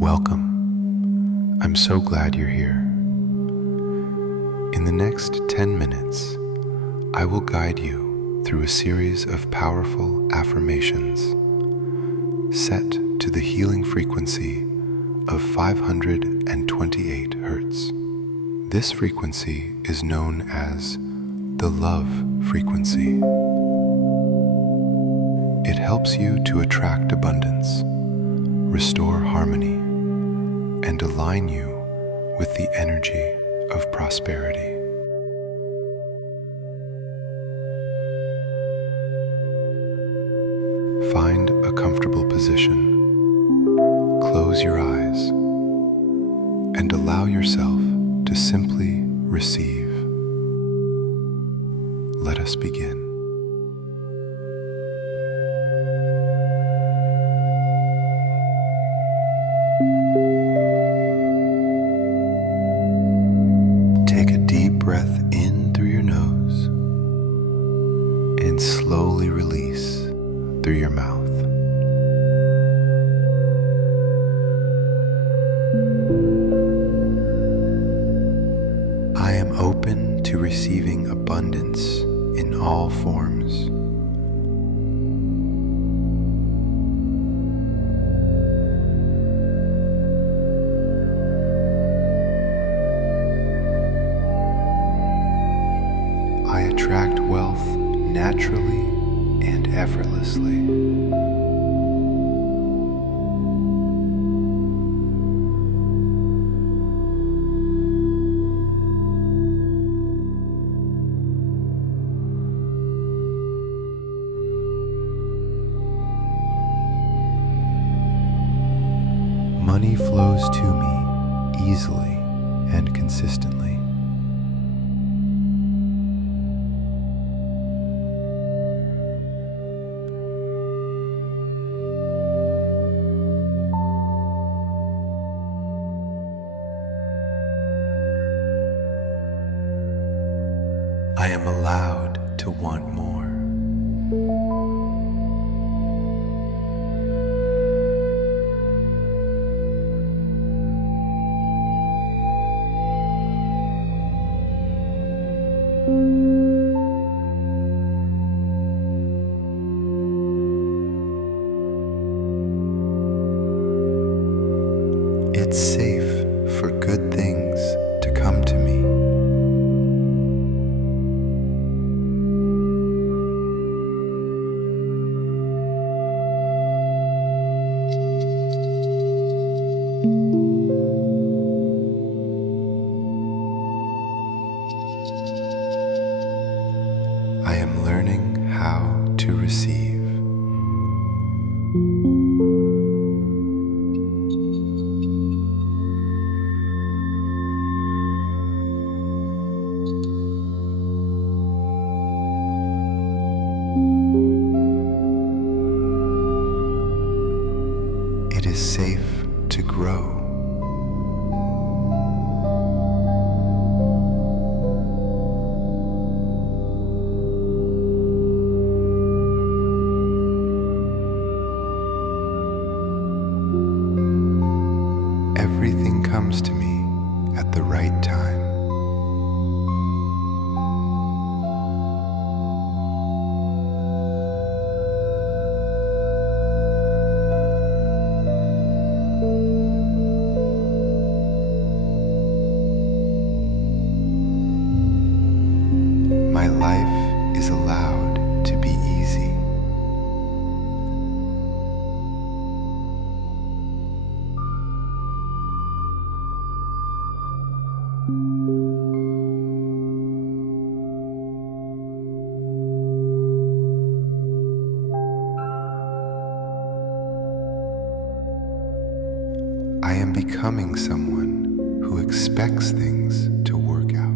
Welcome. I'm so glad you're here. In the next 10 minutes, I will guide you through a series of powerful affirmations set to the healing frequency of 528 Hertz. This frequency is known as the love frequency. It helps you to attract abundance, restore harmony, and align you with the energy of prosperity. Find a comfortable position, close your eyes, and allow yourself to simply receive. Let us begin. Take a deep breath in through your nose and slowly release through your mouth. I am open to receiving abundance in all forms. I attract wealth naturally and effortlessly. Money flows to me easily and consistently. I am allowed to want more. It's safe for good things to come to me. I am learning how to receive. It is safe to grow. Everything comes to me at the right time. My life is allowed to be easy. I am becoming someone who expects things to work out.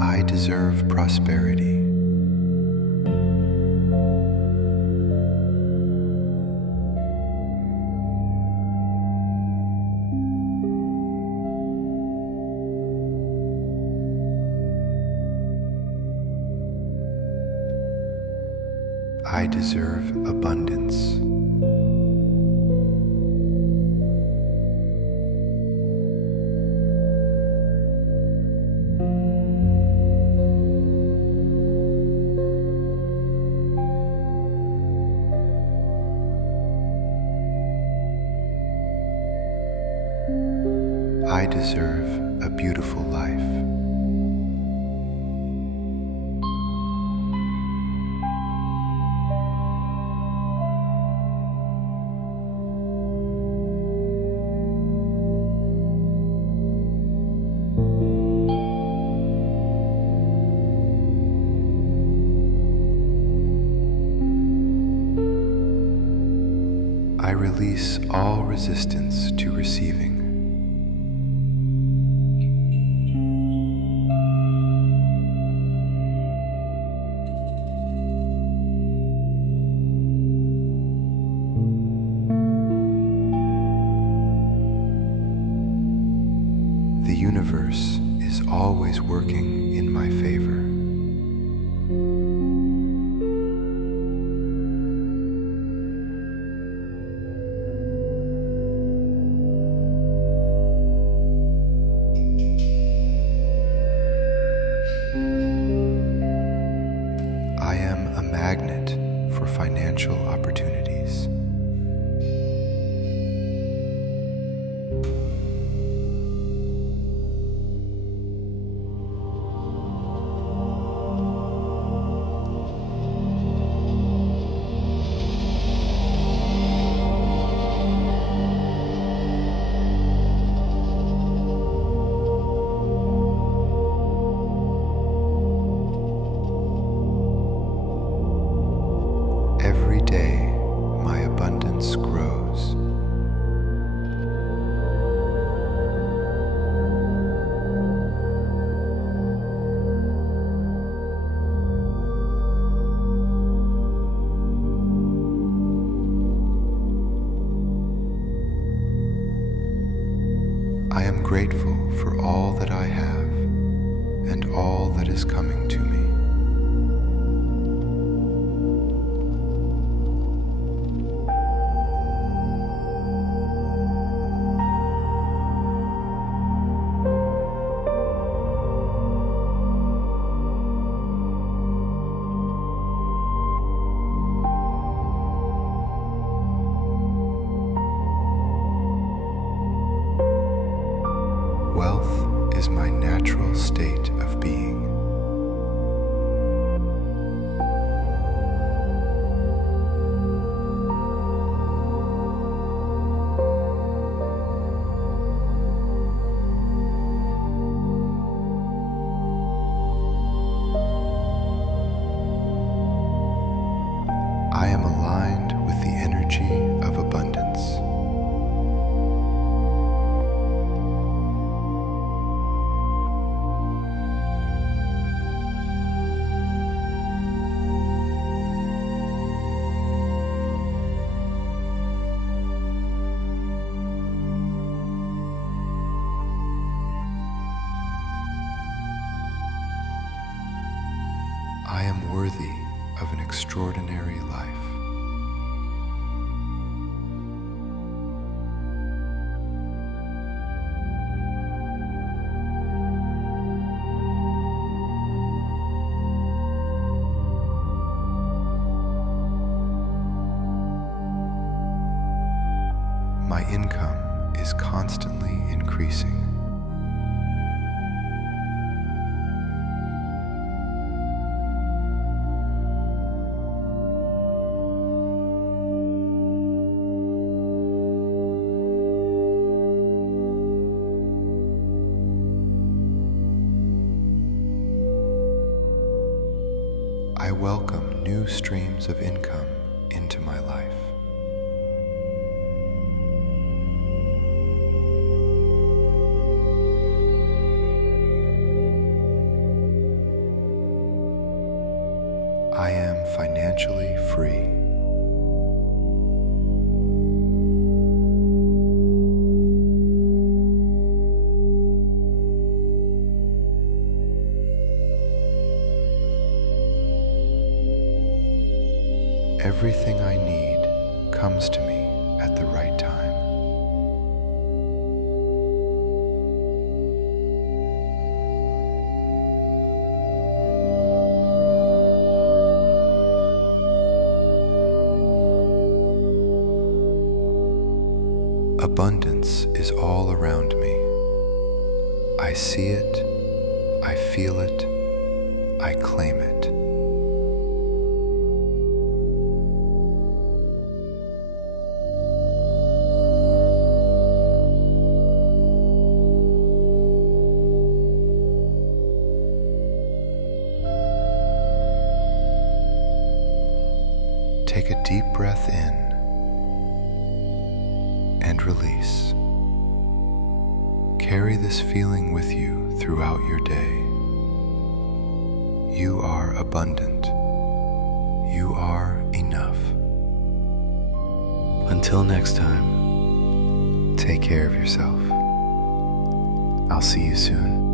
I deserve prosperity. I deserve abundance. I deserve a beautiful life. I release all resistance to receiving. The universe is always working in my favor. I am a magnet for financial opportunities. Every day, my abundance grows. I am grateful for all that I have and all that is coming to me. Wealth is my natural state of being. I am aligned with the energy of abundance. I am worthy of an extraordinary life. My income is constantly increasing. I welcome new streams of income into my life. I am financially free. Everything I need comes to me at the right time. Abundance is all around me. I see it, I feel it, I claim it. Take a deep breath in and release. Carry this feeling with you throughout your day. You are abundant. You are enough. Until next time, take care of yourself. I'll see you soon.